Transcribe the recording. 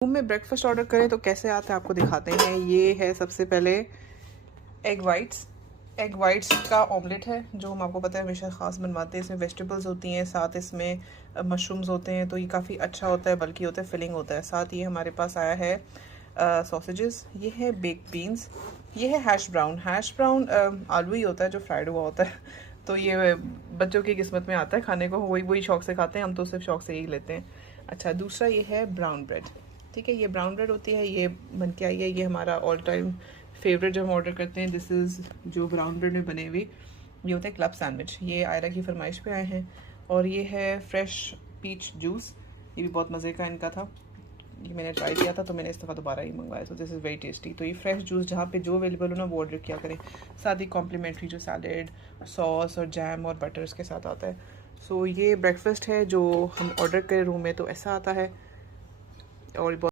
Room में breakfast order करें तो कैसे आता है आपको दिखाते हैं। ये है सबसे पहले एग वाइट्स का ऑमलेट है जो हम आपको पता है हमेशा ख़ास बनवाते हैं। इसमें वेजिटेबल्स होती हैं, साथ इसमें मशरूम्स होते हैं, तो ये काफ़ी अच्छा होता है, बल्कि होता है, फिलिंग होता है। साथ ये हमारे पास आया है सॉसेजेस, ये है बेक्ड बीन्स, ये है हैश ब्राउन आलू ही होता है जो फ्राइड हुआ होता है। तो ये बच्चों की किस्मत में आता है खाने को, वही शौक से खाते हैं, हम तो सिर्फ शौक से ही लेते हैं। अच्छा, दूसरा ये है ब्राउन ब्रेड। ठीक है, ये ब्राउन ब्रेड होती है, ये बन के आई है, ये हमारा ऑल टाइम फेवरेट जो हम ऑर्डर करते हैं। दिस इज़ जो ब्राउन ब्रेड में बने हुए ये होता है क्लब सैंडविच, ये आयरा की फरमाइश पे आए हैं। और ये है फ्रेश पीच जूस, ये भी बहुत मज़े का इनका था, ये मैंने ट्राई किया था तो मैंने इस दफ़ा दोबारा ही मंगवाया। तो दिस इज़ वेरी टेस्टी। तो ये फ्रेश जूस जहाँ पे जो अवेलेबल हो ना वो ऑर्डर किया करें। साथ ही कॉम्प्लीमेंट्री जो सैलेड, सॉस और जैम और बटर्स के साथ आता है। सो ये ब्रेकफास्ट है जो हम ऑर्डर करें रूम में, तो ऐसा आता है। और